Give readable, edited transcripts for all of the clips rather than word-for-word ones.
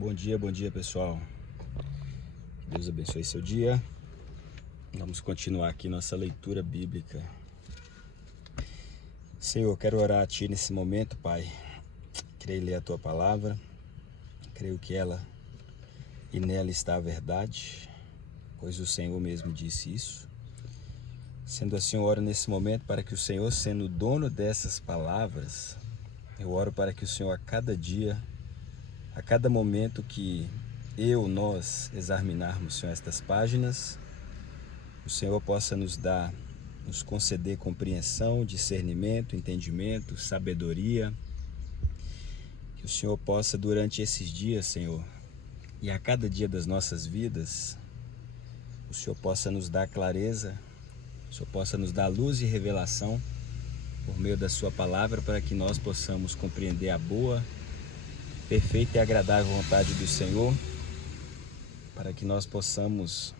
Bom dia pessoal. Que Deus abençoe seu dia. Vamos continuar aqui nossa leitura bíblica. Senhor, quero orar a Ti nesse momento, Pai. Creio ler a Tua palavra. Creio que ela e nela está a verdade, pois o Senhor mesmo disse isso. Sendo assim, eu oro nesse momento para que o Senhor, sendo o dono dessas palavras, eu oro para que o Senhor a cada dia, a cada momento que nós examinarmos, Senhor, estas páginas, o Senhor possa nos conceder compreensão, discernimento, entendimento, sabedoria. Que o Senhor possa, durante esses dias, Senhor, e a cada dia das nossas vidas, o Senhor possa nos dar clareza, o Senhor possa nos dar luz e revelação por meio da Sua palavra, para que nós possamos compreender a boa, perfeita e agradável vontade do Senhor, para que nós possamos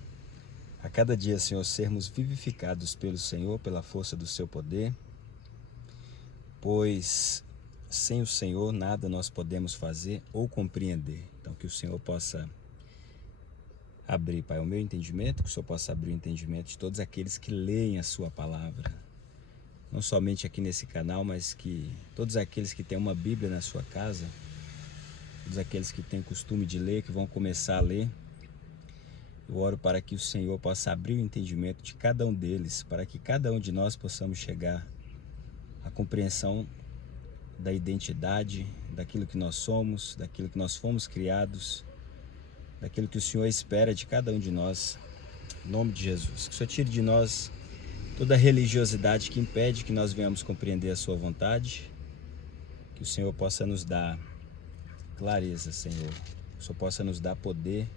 a cada dia, Senhor, sermos vivificados pelo Senhor, pela força do Seu poder, pois sem o Senhor nada nós podemos fazer ou compreender. Então que o Senhor possa abrir, Pai, o meu entendimento, que o Senhor possa abrir o entendimento de todos aqueles que leem a Sua palavra, não somente aqui nesse canal, mas que todos aqueles que têm uma Bíblia na sua casa, todos aqueles que têm costume de ler, que vão começar a ler, eu oro para que o Senhor possa abrir o entendimento de cada um deles, para que cada um de nós possamos chegar à compreensão da identidade, daquilo que nós somos, daquilo que nós fomos criados, daquilo que o Senhor espera de cada um de nós, em nome de Jesus. Que o Senhor tire de nós toda a religiosidade que impede que nós venhamos compreender a Sua vontade, que o Senhor possa nos dar clareza, Senhor, que o Senhor possa nos dar poder,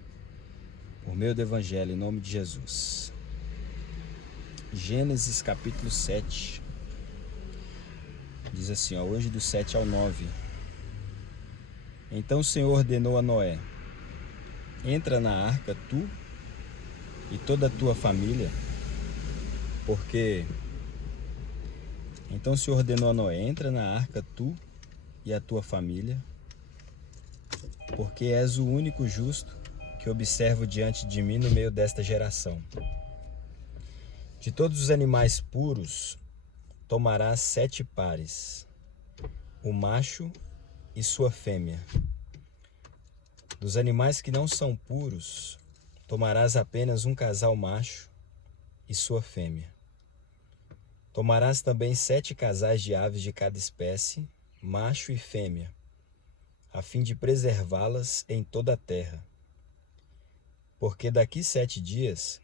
por meio do Evangelho, em nome de Jesus. Gênesis capítulo 7, diz assim, hoje do 7 ao 9. Então o Senhor ordenou a Noé: entra na arca tu e toda a tua família, porque... Então o Senhor ordenou a Noé: entra na arca tu e a tua família, porque és o único justo que observo diante de mim no meio desta geração. De todos os animais puros tomarás 7 pares, o macho e sua fêmea. Dos animais que não são puros tomarás apenas um casal macho e sua fêmea. Tomarás também 7 casais de aves de cada espécie, macho e fêmea, a fim de preservá-las em toda a terra. Porque daqui 7 dias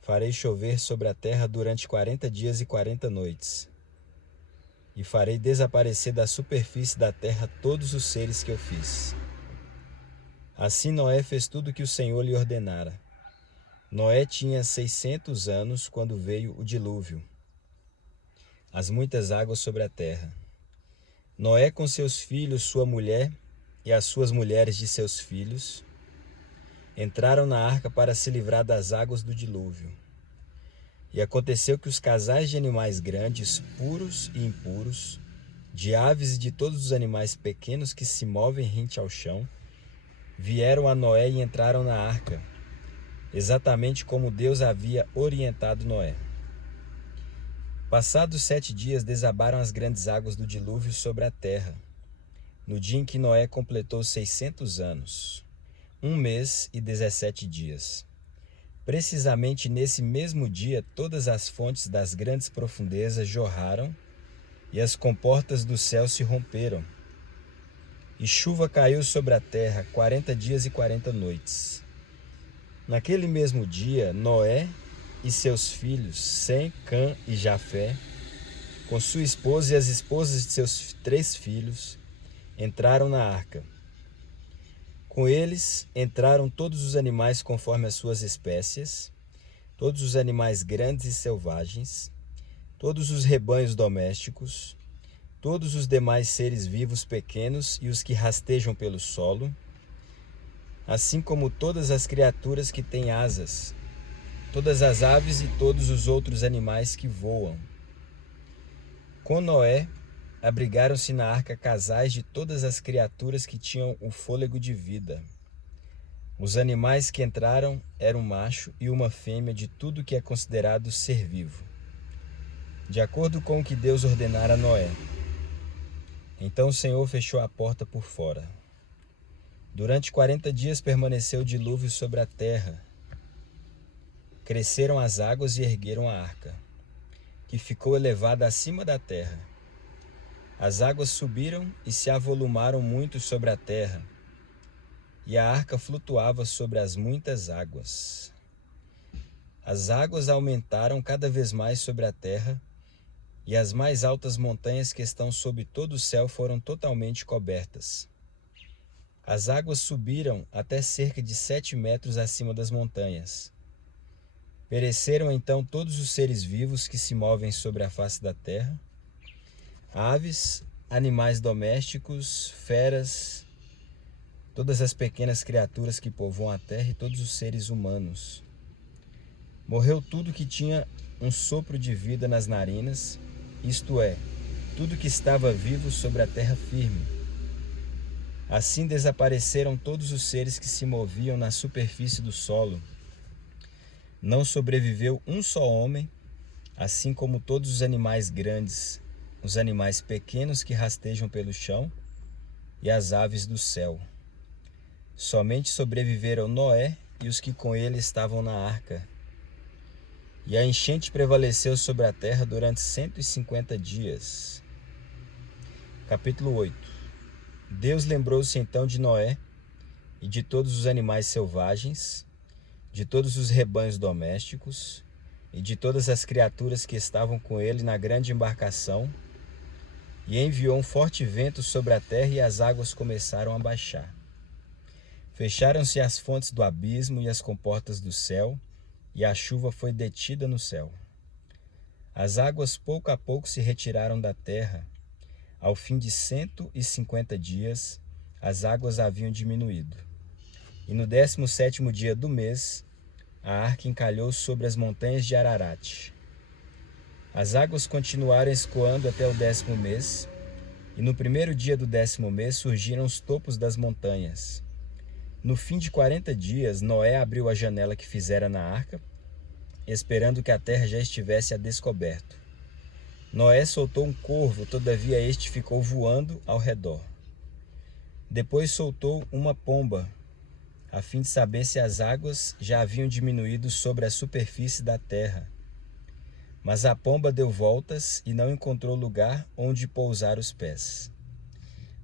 farei chover sobre a terra durante 40 dias e 40 noites, e farei desaparecer da superfície da terra todos os seres que eu fiz. Assim Noé fez tudo o que o Senhor lhe ordenara. Noé tinha 600 anos quando veio o dilúvio, as muitas águas sobre a terra. Noé com seus filhos, sua mulher e as suas mulheres de seus filhos entraram na arca para se livrar das águas do dilúvio. E aconteceu que os casais de animais grandes, puros e impuros, de aves e de todos os animais pequenos que se movem rente ao chão, vieram a Noé e entraram na arca, exatamente como Deus havia orientado Noé. Passados 7 dias, desabaram as grandes águas do dilúvio sobre a terra, no dia em que Noé completou 600 anos, 1 mês e 17 dias. Precisamente nesse mesmo dia, todas as fontes das grandes profundezas jorraram e as comportas do céu se romperam. E chuva caiu sobre a terra 40 dias e 40 noites. Naquele mesmo dia, Noé e seus filhos, Sem, Cã e Jafé, com sua esposa e as esposas de seus 3 filhos, entraram na arca. Com eles entraram todos os animais conforme as suas espécies, todos os animais grandes e selvagens, todos os rebanhos domésticos, todos os demais seres vivos pequenos e os que rastejam pelo solo, assim como todas as criaturas que têm asas, todas as aves e todos os outros animais que voam. Com Noé, abrigaram-se na arca casais de todas as criaturas que tinham o fôlego de vida, Os animais que entraram eram um macho e uma fêmea de tudo que é considerado ser vivo, de acordo com o que Deus ordenara a Noé. Então o Senhor fechou a porta por fora. Durante 40 dias permaneceu o dilúvio sobre a terra. Cresceram as águas e ergueram a arca, que ficou elevada acima da terra. As águas subiram e se avolumaram muito sobre a terra, e a arca flutuava sobre as muitas águas. As águas aumentaram cada vez mais sobre a terra, e as mais altas montanhas que estão sob todo o céu foram totalmente cobertas. As águas subiram até cerca de 7 metros acima das montanhas. Pereceram então todos os seres vivos que se movem sobre a face da terra, aves, animais domésticos, feras, todas as pequenas criaturas que povoam a terra e todos os seres humanos. Morreu tudo que tinha um sopro de vida nas narinas, isto é, tudo que estava vivo sobre a terra firme. Assim desapareceram todos os seres que se moviam na superfície do solo. Não sobreviveu um só homem, assim como todos os animais grandes, os animais pequenos que rastejam pelo chão e as aves do céu. Somente sobreviveram Noé e os que com ele estavam na arca. E a enchente prevaleceu sobre a terra durante 150 dias. Capítulo 8. Deus lembrou-se então de Noé e de todos os animais selvagens, de todos os rebanhos domésticos e de todas as criaturas que estavam com ele na grande embarcação, e enviou um forte vento sobre a terra e as águas começaram a baixar. Fecharam-se as fontes do abismo e as comportas do céu, e a chuva foi detida no céu. As águas pouco a pouco se retiraram da terra. Ao fim de 150 dias, as águas haviam diminuído. E no 17º dia do mês, a arca encalhou sobre as montanhas de Ararat. As águas continuaram escoando até o 10º mês, e no primeiro dia do 10º mês surgiram os topos das montanhas. No fim de 40 dias, Noé abriu a janela que fizera na arca, esperando que a terra já estivesse a descoberto. Noé soltou um corvo, todavia este ficou voando ao redor. Depois soltou uma pomba, a fim de saber se as águas já haviam diminuído sobre a superfície da terra. Mas a pomba deu voltas e não encontrou lugar onde pousar os pés,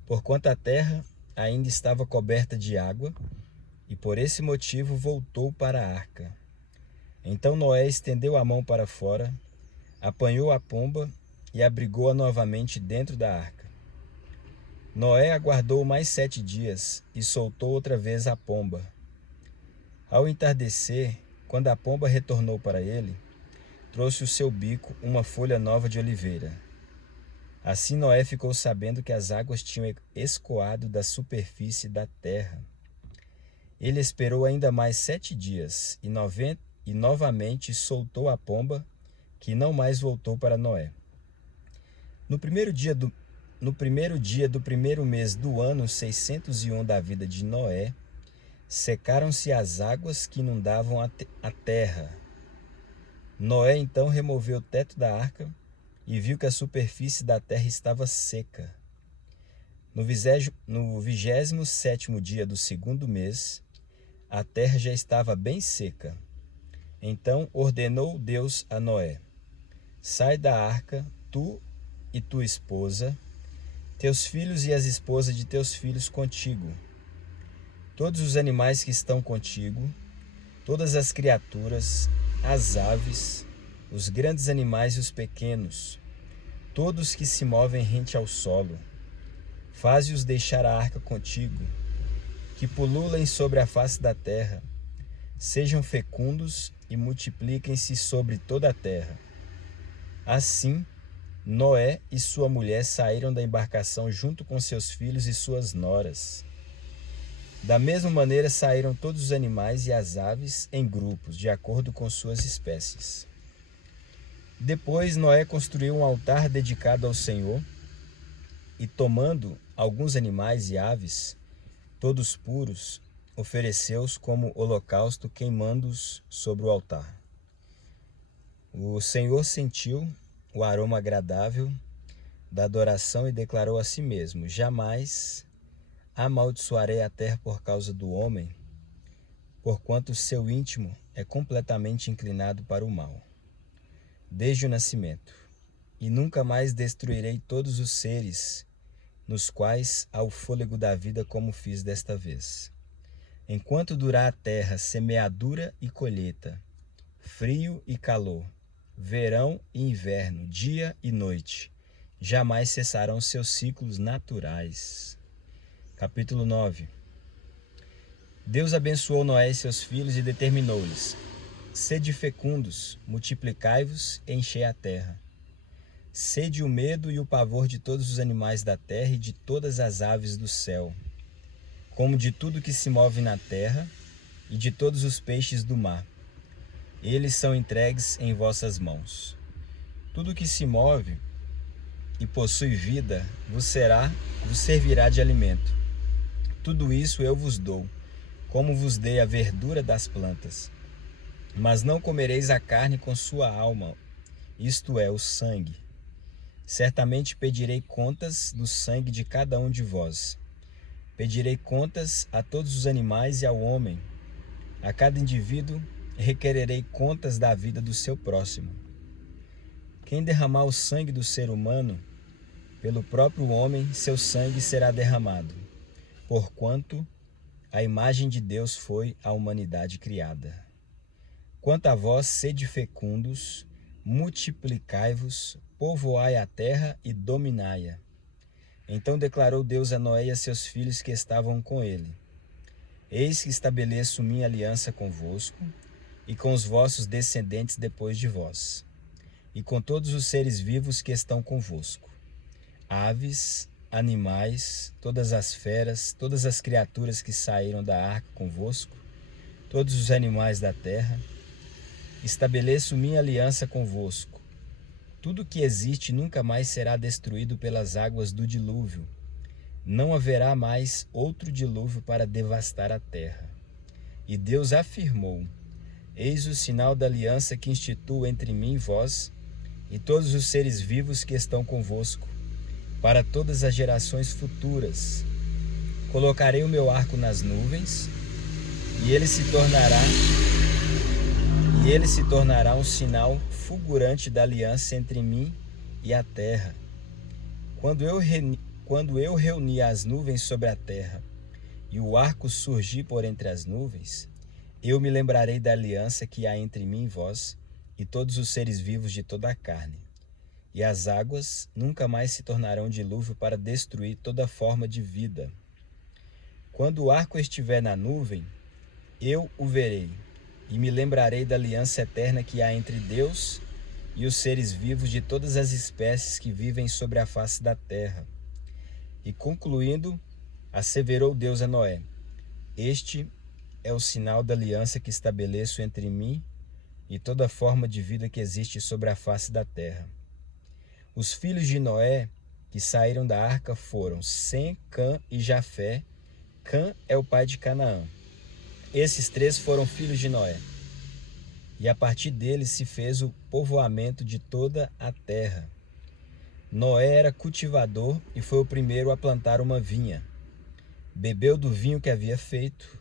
porquanto a terra ainda estava coberta de água, e por esse motivo voltou para a arca. Então Noé estendeu a mão para fora, apanhou a pomba e abrigou-a novamente dentro da arca. Noé aguardou mais 7 dias e soltou outra vez a pomba. Ao entardecer, quando a pomba retornou para ele, trouxe o seu bico uma folha nova de oliveira. Assim Noé ficou sabendo que as águas tinham escoado da superfície da terra. Ele esperou ainda mais 7 dias e novamente soltou a pomba, que não mais voltou para Noé. No primeiro dia do primeiro mês do ano 601 da vida de Noé, secaram-se as águas que inundavam a terra. Noé então removeu o teto da arca e viu que a superfície da terra estava seca. No 27º dia do segundo mês, a terra já estava bem seca. Então ordenou Deus a Noé: sai da arca, tu e tua esposa, teus filhos e as esposas de teus filhos contigo, todos os animais que estão contigo, todas as criaturas, as aves, os grandes animais e os pequenos, todos que se movem rente ao solo. Faze-os deixar a arca contigo, que pululem sobre a face da terra, sejam fecundos e multipliquem-se sobre toda a terra. Assim, Noé e sua mulher saíram da embarcação junto com seus filhos e suas noras. Da mesma maneira saíram todos os animais e as aves em grupos, de acordo com suas espécies. Depois Noé construiu um altar dedicado ao Senhor e, tomando alguns animais e aves, todos puros, ofereceu-os como holocausto, queimando-os sobre o altar. O Senhor sentiu o aroma agradável da adoração e declarou a si mesmo: jamais amaldiçoarei a terra por causa do homem, porquanto seu íntimo é completamente inclinado para o mal, desde o nascimento, e nunca mais destruirei todos os seres nos quais há o fôlego da vida, como fiz desta vez. Enquanto durar a terra, semeadura e colheita, frio e calor, verão e inverno, dia e noite, jamais cessarão seus ciclos naturais. Capítulo 9. Deus abençoou Noé e seus filhos e determinou-lhes: sede fecundos, multiplicai-vos e enchei a terra. Sede o medo e o pavor de todos os animais da terra e de todas as aves do céu, como de tudo que se move na terra e de todos os peixes do mar. Eles são entregues em vossas mãos. Tudo que se move e possui vida vos servirá de alimento. Tudo isso eu vos dou, como vos dei a verdura das plantas. Mas não comereis a carne com sua alma, isto é, o sangue. Certamente pedirei contas do sangue de cada um de vós. Pedirei contas a todos os animais e ao homem. A cada indivíduo requererei contas da vida do seu próximo. Quem derramar o sangue do ser humano, pelo próprio homem, seu sangue será derramado, porquanto a imagem de Deus foi a humanidade criada. Quanto a vós, sede fecundos, multiplicai-vos, povoai a terra e dominai-a. Então declarou Deus a Noé e a seus filhos que estavam com ele: eis que estabeleço minha aliança convosco e com os vossos descendentes depois de vós, e com todos os seres vivos que estão convosco, aves, animais, todas as feras, todas as criaturas que saíram da arca convosco, todos os animais da terra. Estabeleço minha aliança convosco. Tudo que existe nunca mais será destruído pelas águas do dilúvio. Não haverá mais outro dilúvio para devastar a terra. E Deus afirmou: eis o sinal da aliança que instituo entre mim e vós, e todos os seres vivos que estão convosco, para todas as gerações futuras. Colocarei o meu arco nas nuvens, e ele se tornará um sinal fulgurante da aliança entre mim e a terra. Quando eu reunir as nuvens sobre a terra, e o arco surgir por entre as nuvens, eu me lembrarei da aliança que há entre mim e vós, e todos os seres vivos de toda a carne. E as águas nunca mais se tornarão dilúvio para destruir toda forma de vida. Quando o arco estiver na nuvem, eu o verei, e me lembrarei da aliança eterna que há entre Deus e os seres vivos de todas as espécies que vivem sobre a face da terra. E concluindo, asseverou Deus a Noé: este é o sinal da aliança que estabeleço entre mim e toda forma de vida que existe sobre a face da terra. Os filhos de Noé que saíram da arca foram Sem, Cã e Jafé. Cã é o pai de Canaã. Esses três foram filhos de Noé. E a partir deles se fez o povoamento de toda a terra. Noé era cultivador e foi o primeiro a plantar uma vinha. Bebeu do vinho que havia feito,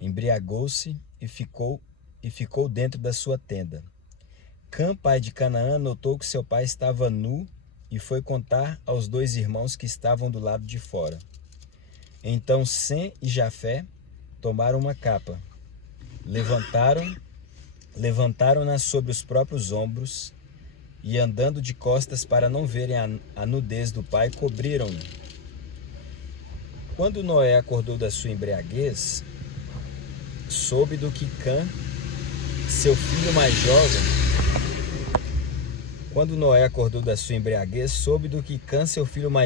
embriagou-se e ficou dentro da sua tenda. Cã, pai de Canaã, notou que seu pai estava nu e foi contar aos dois irmãos que estavam do lado de fora. Então Sem e Jafé tomaram uma capa, levantaram-na sobre os próprios ombros e, andando de costas para não verem a nudez do pai, cobriram-no. Quando Noé acordou da sua embriaguez, soube do que Cã, seu filho mais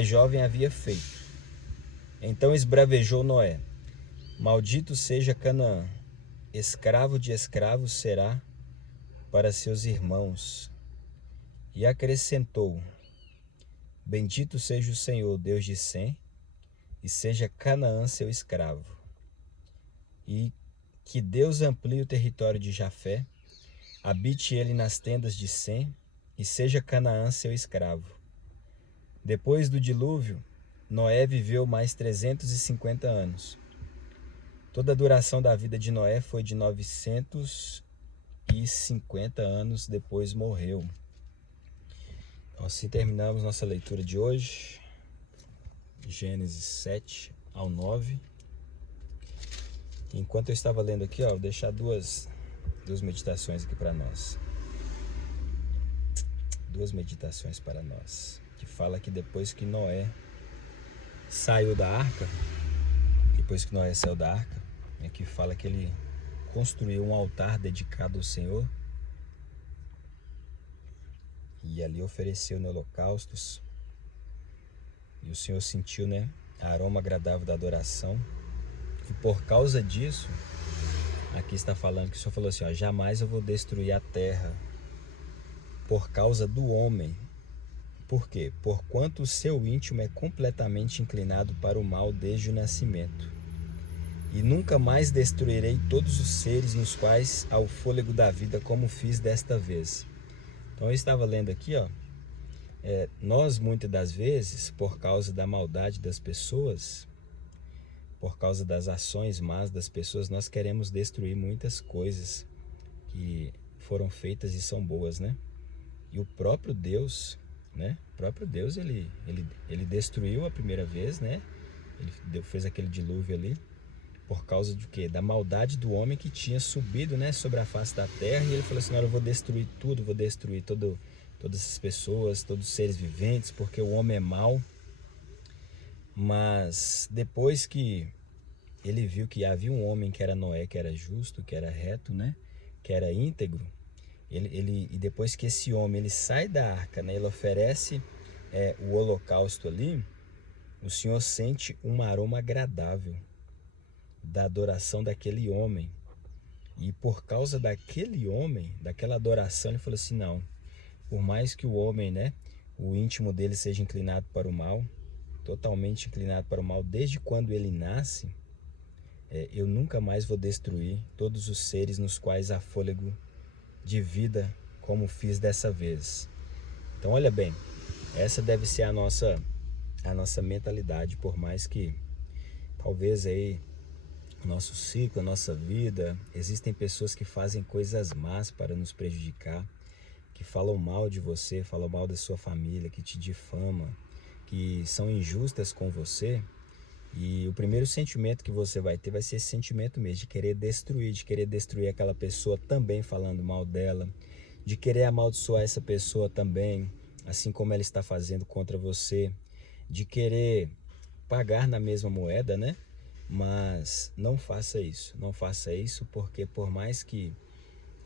jovem, havia feito. Então esbravejou Noé: maldito seja Canaã, escravo de escravos será para seus irmãos. E acrescentou: bendito seja o Senhor, Deus de Sem, e seja Canaã seu escravo. e que Deus amplie o território de Jafé, habite ele nas tendas de Sem, e seja Canaã seu escravo. Depois do dilúvio, Noé viveu mais 350 anos. Toda a duração da vida de Noé foi de 950 anos, depois morreu. Então, assim terminamos nossa leitura de hoje, Gênesis 7 ao 9. Enquanto eu estava lendo aqui, vou deixar duas meditações aqui para nós. Duas meditações para nós, que fala que depois que Noé saiu da arca, que fala que ele construiu um altar dedicado ao Senhor e ali ofereceu holocaustos, e o Senhor sentiu, aroma agradável da adoração, e por causa disso, aqui está falando que o Senhor falou assim, jamais eu vou destruir a terra por causa do homem. Por quê? Porquanto o seu íntimo é completamente inclinado para o mal desde o nascimento. E nunca mais destruirei todos os seres nos quais há o fôlego da vida, como fiz desta vez. Então eu estava lendo aqui, nós muitas das vezes, por causa da maldade das pessoas, por causa das ações más das pessoas, nós queremos destruir muitas coisas que foram feitas e são boas, E o próprio Deus, ele destruiu a primeira vez, Ele fez aquele dilúvio ali, por causa de quê? Da maldade do homem que tinha subido, sobre a face da terra, e ele falou assim, eu vou destruir tudo, vou destruir todas essas pessoas, todos os seres viventes, porque o homem é mau. Mas depois que ele viu que havia um homem que era Noé, que era justo, que era reto, que era íntegro, e depois que esse homem ele sai da arca, ele oferece o holocausto ali, o Senhor sente um aroma agradável da adoração daquele homem. E por causa daquele homem, daquela adoração, ele falou assim, não, por mais que o homem, o íntimo dele seja inclinado para o mal, totalmente inclinado para o mal desde quando ele nasce, eu nunca mais vou destruir todos os seres nos quais há fôlego de vida, como fiz dessa vez. Então olha bem, essa deve ser a nossa mentalidade, por mais que talvez aí o nosso ciclo, a nossa vida, existem pessoas que fazem coisas más para nos prejudicar, que falam mal de você, falam mal da sua família, que te difamam, que são injustas com você. E o primeiro sentimento que você vai ter vai ser esse sentimento mesmo, de querer destruir aquela pessoa também falando mal dela, de querer amaldiçoar essa pessoa também, assim como ela está fazendo contra você, de querer pagar na mesma moeda, Mas não faça isso, porque por mais que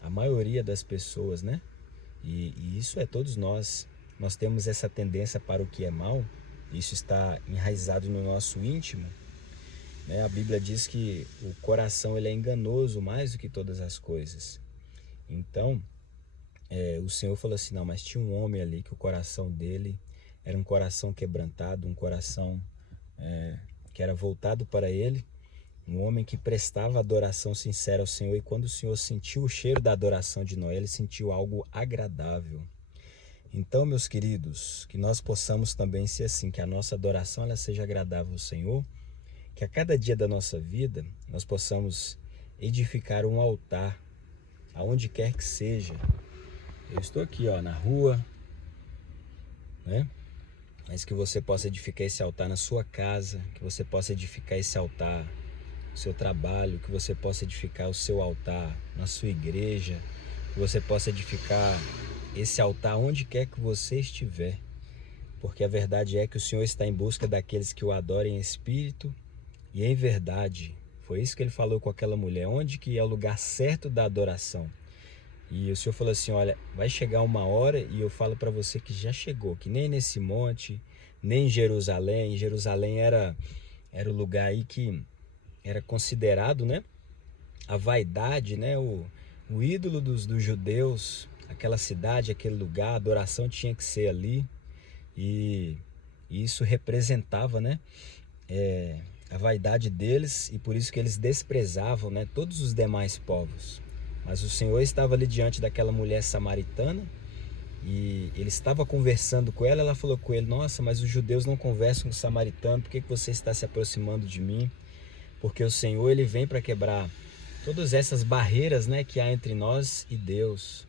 a maioria das pessoas, e isso é todos nós temos essa tendência para o que é mal, isso está enraizado no nosso íntimo, A Bíblia diz que o coração ele é enganoso mais do que todas as coisas. Então, o Senhor falou assim, não, mas tinha um homem ali que o coração dele era um coração quebrantado, um coração que era voltado para ele, um homem que prestava adoração sincera ao Senhor, e quando o Senhor sentiu o cheiro da adoração de Noé, ele sentiu algo agradável. Então, meus queridos, que nós possamos também ser assim, que a nossa adoração ela seja agradável ao Senhor, que a cada dia da nossa vida nós possamos edificar um altar, aonde quer que seja. Eu estou aqui na rua, mas que você possa edificar esse altar na sua casa, que você possa edificar esse altar no seu trabalho, que você possa edificar o seu altar na sua igreja, que você possa edificar esse altar onde quer que você estiver, porque a verdade é que o Senhor está em busca daqueles que o adorem em espírito e em verdade. Foi isso que ele falou com aquela mulher, onde que é o lugar certo da adoração. E o Senhor falou assim, olha, vai chegar uma hora, e eu falo para você que já chegou, que nem nesse monte, nem em Jerusalém. Jerusalém era o lugar aí que era considerado, a vaidade, o ídolo dos judeus, aquela cidade, aquele lugar, a adoração tinha que ser ali, e isso representava, a vaidade deles, e por isso que eles desprezavam, né, todos os demais povos. Mas o Senhor estava ali diante daquela mulher samaritana, e ele estava conversando com ela. Ela falou com ele: nossa, mas os judeus não conversam com o samaritano, por que você está se aproximando de mim? Porque o Senhor, ele vem para quebrar todas essas barreiras, né, que há entre nós e Deus.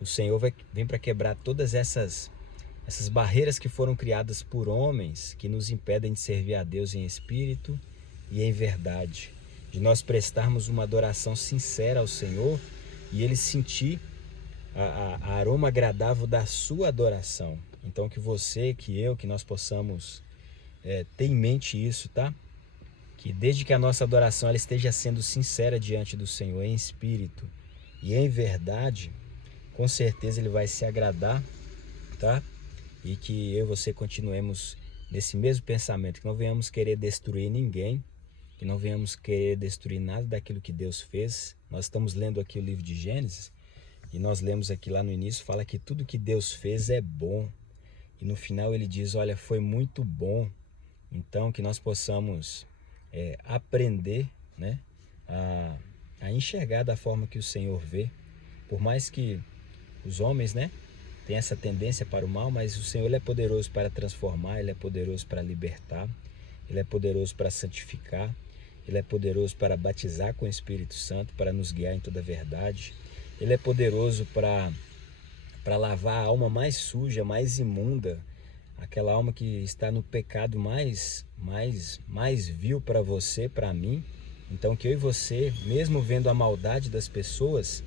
O Senhor vem para quebrar todas essas barreiras que foram criadas por homens, que nos impedem de servir a Deus em espírito e em verdade, de nós prestarmos uma adoração sincera ao Senhor e Ele sentir a aroma agradável da sua adoração. Então que você, que eu, que nós possamos ter em mente isso, tá? Que desde que a nossa adoração ela esteja sendo sincera diante do Senhor, em espírito e em verdade, com certeza Ele vai se agradar, tá? E que eu e você continuemos nesse mesmo pensamento, que não venhamos querer destruir ninguém, que não venhamos querer destruir nada daquilo que Deus fez. Nós estamos lendo aqui o livro de Gênesis, e nós lemos aqui lá no início, fala que tudo que Deus fez é bom. E no final ele diz, olha, foi muito bom. Então que nós possamos aprender, né, a enxergar da forma que o Senhor vê. Por mais que os homens, né, tem essa tendência para o mal, mas o Senhor, ele é poderoso para transformar, Ele é poderoso para libertar, Ele é poderoso para santificar, Ele é poderoso para batizar com o Espírito Santo, para nos guiar em toda a verdade. Ele é poderoso para lavar a alma mais suja, mais imunda, aquela alma que está no pecado mais vil para você, para mim. Então que eu e você, mesmo vendo a maldade das pessoas,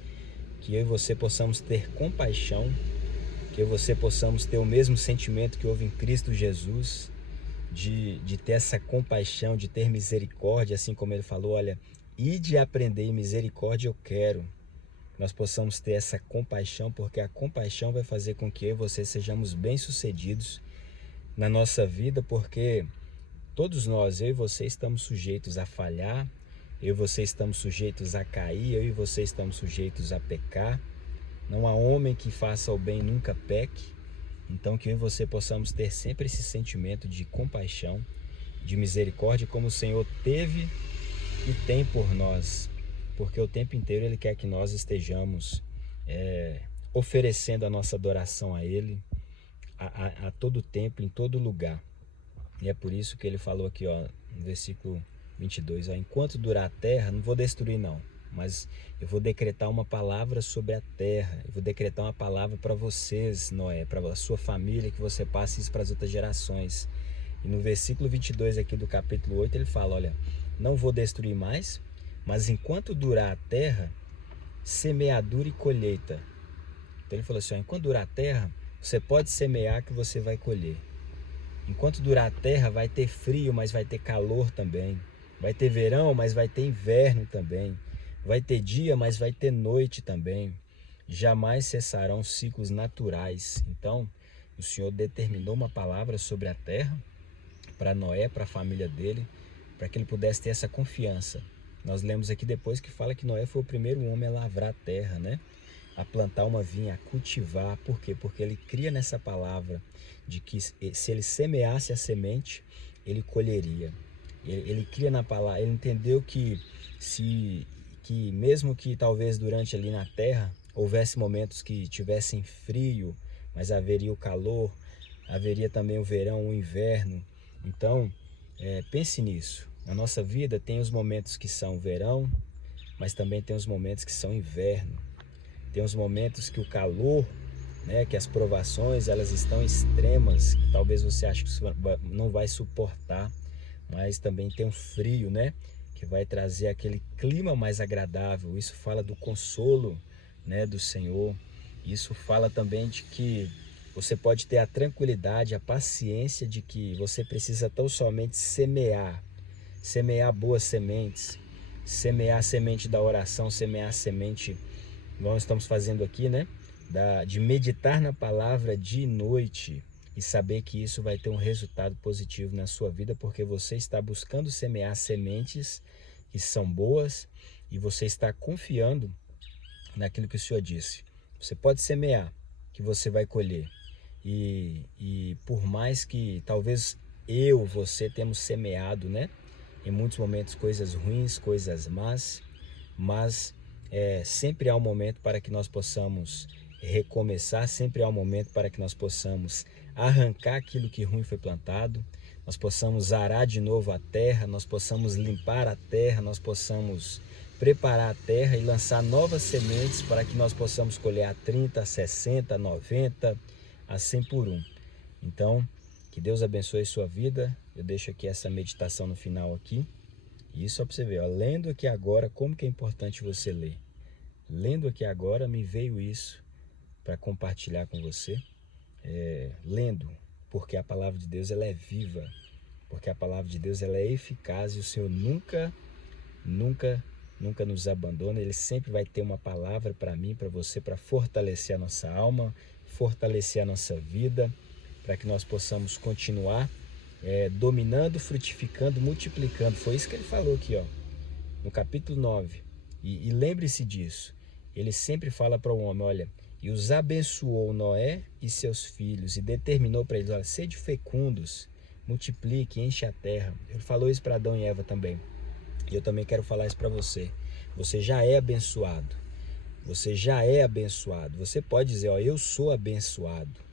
que eu e você possamos ter compaixão, que eu e você possamos ter o mesmo sentimento que houve em Cristo Jesus, de ter essa compaixão, de ter misericórdia, assim como Ele falou, olha, ide aprender, misericórdia eu quero. Nós possamos ter essa compaixão, porque a compaixão vai fazer com que eu e você sejamos bem-sucedidos na nossa vida, porque todos nós, eu e você, estamos sujeitos a falhar, eu e você estamos sujeitos a cair, eu e você estamos sujeitos a pecar. Não há homem que faça o bem nunca peque. Então que eu e você possamos ter sempre esse sentimento de compaixão, de misericórdia, como o Senhor teve e tem por nós. Porque o tempo inteiro Ele quer que nós estejamos oferecendo a nossa adoração a Ele a todo tempo, em todo lugar. E é por isso que Ele falou aqui, ó, no versículo 22, ó, enquanto durar a terra, não vou destruir não, mas eu vou decretar uma palavra sobre a terra, eu vou decretar uma palavra para vocês, Noé, para a sua família, que você passe isso para as outras gerações. E no versículo 22 aqui do capítulo 8, ele fala, olha, não vou destruir mais, mas enquanto durar a terra, semeadura e colheita. Então ele falou assim, ó, enquanto durar a terra, você pode semear que você vai colher. Enquanto durar a terra, vai ter frio, mas vai ter calor também. Vai ter verão, mas vai ter inverno também. Vai ter dia, mas vai ter noite também. Jamais cessarão ciclos naturais. Então, o Senhor determinou uma palavra sobre a terra para Noé, para a família dele, para que ele pudesse ter essa confiança. Nós lemos aqui depois que fala que Noé foi o primeiro homem a lavrar a terra, né? A plantar uma vinha, a cultivar. Por quê? Porque ele cria nessa palavra de que se ele semeasse a semente, ele colheria. Ele cria na palavra, ele entendeu que mesmo que talvez durante ali na terra houvesse momentos que tivessem frio, mas haveria o calor, haveria também o verão, o inverno. Então, pense nisso. Na nossa vida tem os momentos que são verão, mas também tem os momentos que são inverno. Tem os momentos que o calor, né, que as provações elas estão extremas, que talvez você ache que não vai suportar, mas também tem um frio, né, que vai trazer aquele clima mais agradável. Isso fala do consolo, né, do Senhor. Isso fala também de que você pode ter a tranquilidade, a paciência de que você precisa tão somente semear boas sementes, semear a semente da oração, semear a semente, nós estamos fazendo aqui, né, de meditar na palavra dia e noite e saber que isso vai ter um resultado positivo na sua vida, porque você está buscando semear sementes que são boas e você está confiando naquilo que o Senhor disse. Você pode semear, que você vai colher. E por mais que talvez você temos semeado, né, em muitos momentos coisas ruins, coisas más, mas sempre há um momento para que nós possamos recomeçar, sempre há um momento para que nós possamos arrancar aquilo que ruim foi plantado, nós possamos arar de novo a terra, nós possamos limpar a terra, nós possamos preparar a terra e lançar novas sementes para que nós possamos colher a 30, a 60, a 90, a 100 por um. Então, que Deus abençoe sua vida. Eu deixo aqui essa meditação no final aqui. E isso só para você ver, ó, lendo aqui agora, como que é importante você ler. Lendo aqui agora, me veio isso para compartilhar com você. Lendo, porque a palavra de Deus ela é viva, porque a palavra de Deus ela é eficaz e o Senhor nunca nos abandona. Ele sempre vai ter uma palavra para mim, para você, para fortalecer a nossa alma, fortalecer a nossa vida, para que nós possamos continuar dominando, frutificando, multiplicando. Foi isso que ele falou aqui, ó, no capítulo 9. E lembre-se disso. Ele sempre fala para o homem, olha, e os abençoou Noé e seus filhos, e determinou para eles, olha, sede fecundos, multiplique, enche a terra. Ele falou isso para Adão e Eva também. E eu também quero falar isso para você. Você já é abençoado. Você já é abençoado. Você pode dizer, ó, eu sou abençoado.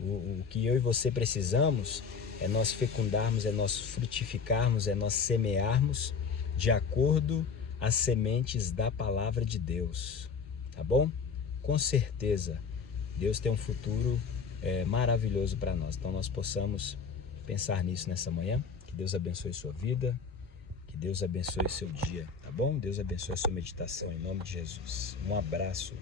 O que eu e você precisamos é nós fecundarmos, é nós frutificarmos, é nós semearmos de acordo às sementes da palavra de Deus. Tá bom? Com certeza, Deus tem um futuro maravilhoso para nós. Então nós possamos pensar nisso nessa manhã. Que Deus abençoe sua vida. Que Deus abençoe seu dia, tá bom? Deus abençoe a sua meditação, em nome de Jesus. Um abraço.